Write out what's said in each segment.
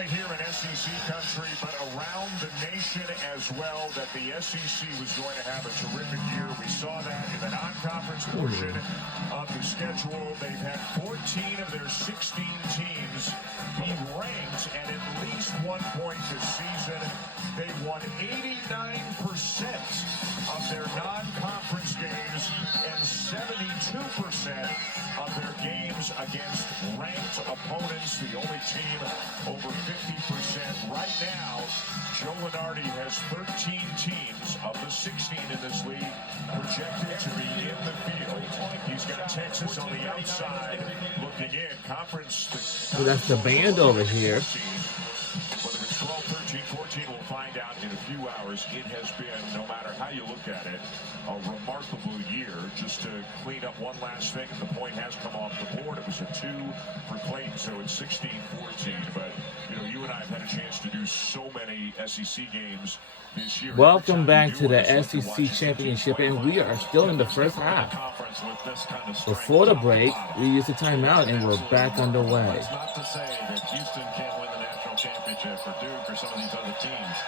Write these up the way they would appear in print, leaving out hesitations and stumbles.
only here in SEC country, but around the nation as well, that the SEC was going to have a terrific year. We saw that in the non-conference portion of the schedule. They've had 14 of their 16 teams be ranked at least 1 point this season. They won 89% of their non-conference games and 72% of their games against ranked opponents. The only team over 50% right now. Joe Lunardi has 13 teams of the 16 in this league projected to be in the field. He's got Texas on the outside looking in. Conference. So that's the band over here. Whether it's 12, 13, 14, we'll find out in a few hours. It has been, no matter how you look at it, a remarkable year. Just to clean up one last thing, the point has come off the board. It was a 2 for Clayton, so it's 16-14. But, you and I have had a chance to do so many SEC games this year. Welcome back to the SEC Championship, and we are still in the first half. Before the break, we used a timeout, and we're back underway. It's not to say that Houston can't win the national championship, or Duke, or some of these other teams.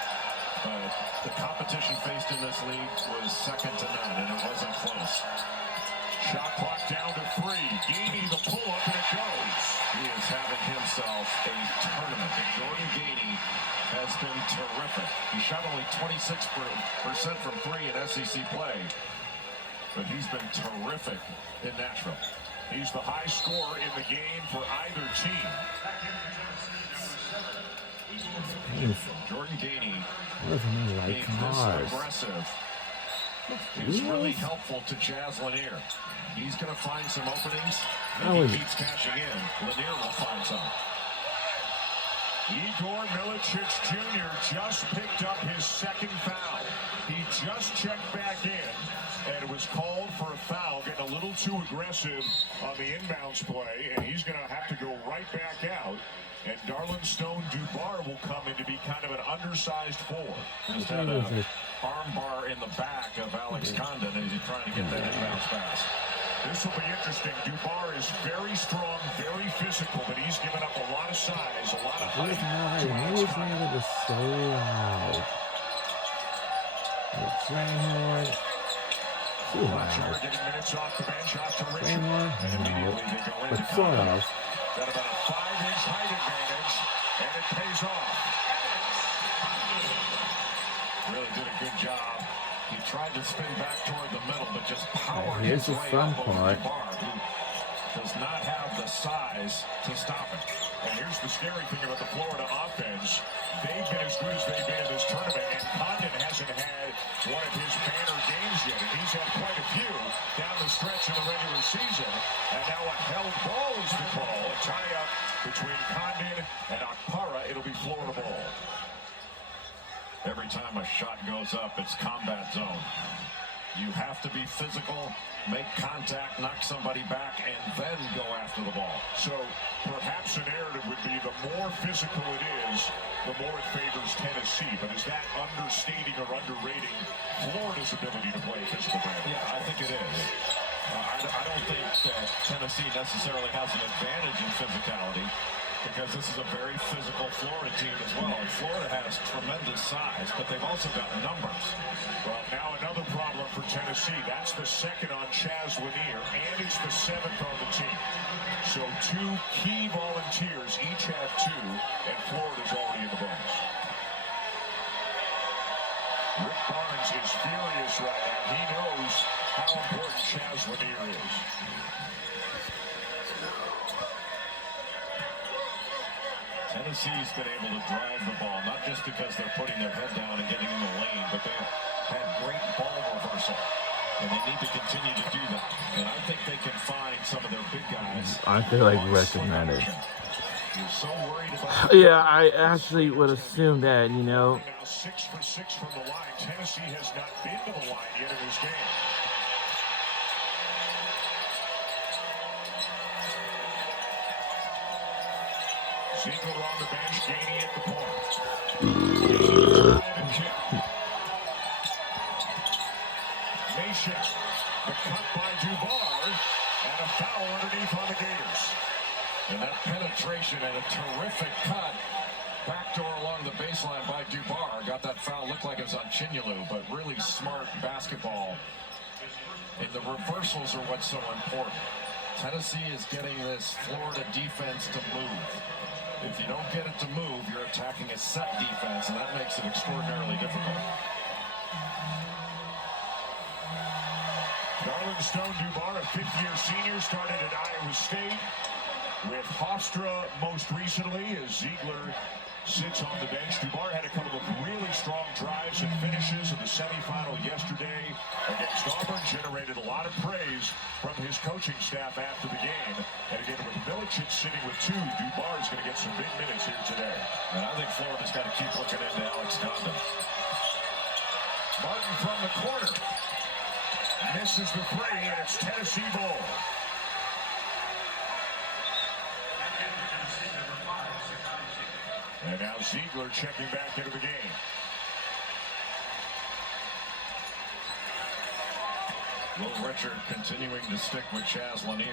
But the competition faced in this league was second to none, and it wasn't close. Shot clock down to 3. Gainey, the pull-up, and it goes. He is having himself a tournament. Jordan Gainey has been terrific. He shot only 26% from 3 in SEC play, but he's been terrific in Nashville. He's the high scorer in the game for either team. Jordan Gainey Like being this aggressive is really helpful to Chaz Lanier. He's going to find some openings, and he keeps cashing in. Lanier will find some. Igor Milicic Jr. just picked up his second foul. He just checked back in, and it was called for a foul, getting a little too aggressive on the inbounds play, and he's going to have to go right back out. And Darlin Stone Dubar will come in to be kind of an undersized 4. Just had an arm bar in the back of Alex Condon as he's trying to get that inbounds pass. This will be interesting. Dubar is very strong, very physical, but he's given up a lot of size, a lot of height. It was so loud. Fletcher getting minutes off the bench, off to Richard. And immediately they go into contact. Got about a 5-inch height advantage, and it pays off. Really did a good job. He tried to spin back toward the middle, but just powered Here's his the way fun up part. Bar, who does not have the size to stop it. And here's the scary thing about the Florida offense. They've been as good as they've been in this tournament, and Condon hasn't had one of his banner games yet. And he's had quite a few down the stretch in the regular season. And now a held ball is the call. A tie-up between Condon and Okpara. It'll be Florida ball. Every time a shot goes up, it's combat zone. You have to be physical, make contact, knock somebody back, and then go after the ball. So perhaps the narrative would be the more physical it is, the more it favors Tennessee. But is that understating or underrating Florida's ability to play physical brand? Yeah, I think it is. I don't think that Tennessee necessarily has an advantage in physicality, because this is a very physical Florida team as well. And Florida has tremendous size, but they've also got numbers. Well, now another problem for Tennessee. That's the second on Chaz Lanier, and it's the 7th on the team. So 2 key volunteers, each have 2, and Florida's already in the bonus. Rick Barnes is furious right now. He knows how important Chaz Lanier is. Tennessee's been able to drive the ball, not just because they're putting their head down and getting in the lane, but they've had great ball reversal, and they need to continue to do that. And I think they can find some of their big guys. I feel like recommended. You're so worried about. Yeah, I actually would assume that, Now 6 for 6 from the line. Tennessee has not been to the line yet in this game. Ziegler on the bench, Gainey at the point. Nation, the cut by Dubar, and a foul underneath on the Gators. And that penetration and a terrific cut foul looked like it was on Chinyalu, but really smart basketball. And the reversals are what's so important. Tennessee is getting this Florida defense to move. If you don't get it to move, you're attacking a set defense, and that makes it extraordinarily difficult. Garland Stone Dubar, a fifth-year senior, started at Iowa State with Hofstra most recently as Ziegler sits on the bench. Dubar had a couple of really strong drives and finishes in the semifinal yesterday against Auburn, generated a lot of praise from his coaching staff after the game. And again, with Milicic sitting with 2, Dubar is going to get some big minutes here today. And I think Florida's got to keep looking into Alex Condon. Martin from the corner. Misses the 3, and it's Tennessee ball. And now Ziegler checking back into the game. Will Richard continuing to stick with Chaz Lanier.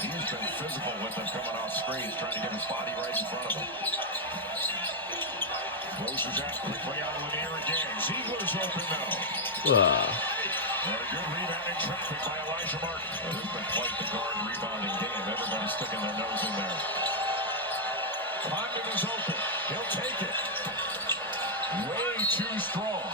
He has been physical with him coming off screens, trying to get his body right in front of him. Closes out quickly on Lanier again. Ziegler's open though. And a good rebounding traffic by Elijah Martin. It has been quite the guard rebounding game. Everybody sticking their nose in there. Condon is open. He'll take it. Way too strong.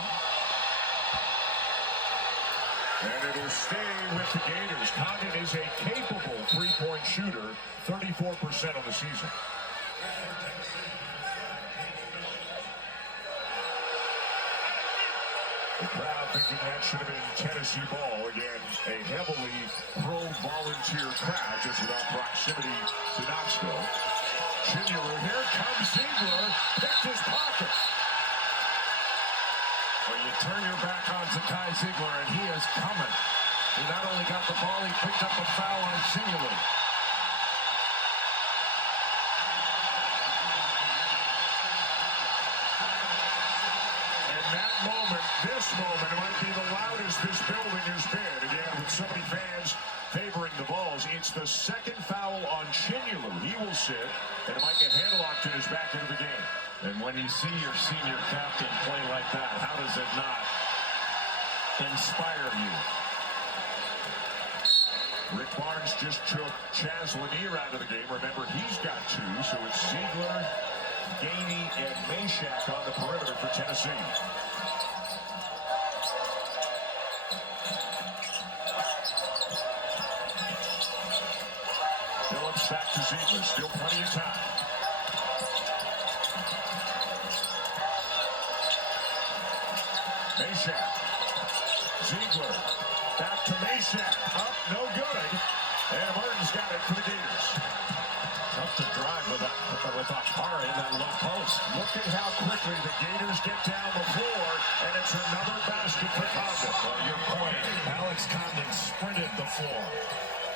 And it'll stay with the Gators. Condon is a capable three-point shooter, 34% on the season. The crowd thinking that should have been Tennessee ball. Again, a heavily pro-volunteer crowd, just without proximity to Knoxville. Chinyalu, here comes Ziegler, picked his pocket. When you turn your back on Zakai Ziegler, and he is coming. He not only got the ball, he picked up a foul on Chinyalu. This moment might be the loudest this building has been. Again, with so many fans favoring the Vols. It's the second foul on Chinyalu. He will sit, and it might get Handlockton is back into the game. And when you see your senior captain play like that, how does it not inspire you? Rick Barnes just took Chaz Lanier out of the game. Remember, he's got 2, so it's Ziegler, Gainey, and Meshack on the perimeter for Tennessee. Phillips back to Ziegler, still plenty of time. Meshack, Ziegler, back to Meshack, up, no good, and Martin's got it for the Gators. Tough to drive with Akpara in that low post. Look at how quickly the Gators get down the floor, and it's another basket for Condon. Well, your point, Alex Condon sprinted the floor.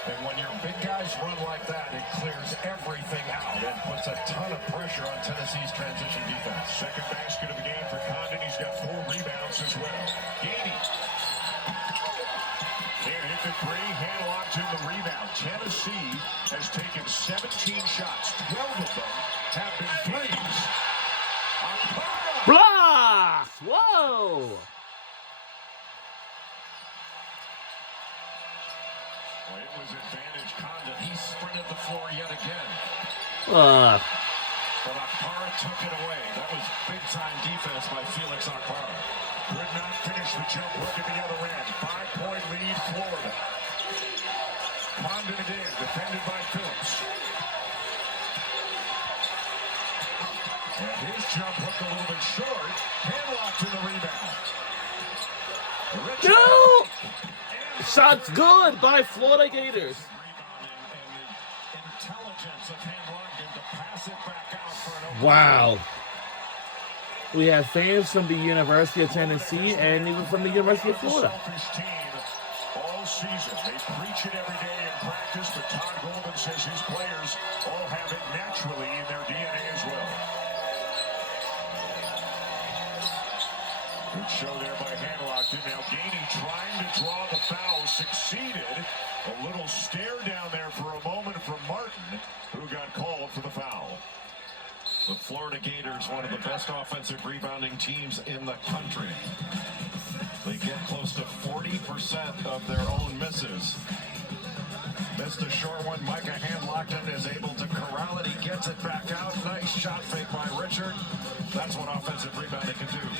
And when your big guys run like that, it clears everything out and puts a ton of pressure on Tennessee's transition defense. Second basket of the game for Condon. He's got 4 rebounds as well. Gainey. Can't hit the 3. Handlocked in the rebound. Tennessee has taken 17 shots. 12 of them have been threes. Block! Whoa! Well, it was advantage Condon. He sprinted the floor yet again. Uh, But Akpara took it away. That was big-time defense by Felix Akpara. Could not finish the jump hook at the other end. 5-point lead, Florida. Condon again, defended by Phillips. And his jump hook a little bit short. Handlocked in the rebound. no! Shots good by Florida Gators. Wow. We have fans from the University of Tennessee and even from the University of Florida. All season. They preach it every day in practice, but Todd Golden says his players all have it naturally in their DNA as well. Good show there by Handlockton. Now Gainey trying to draw the foul, succeeded. A little stare down there for a moment from Martin, who got called for the foul. The Florida Gators, one of the best offensive rebounding teams in the country. They get close to 40% of their own misses. Missed a short one. Micah Hand-Lockton is able to corral it. He gets it back out. Nice shot fake by Richard. That's what offensive rebounding can do.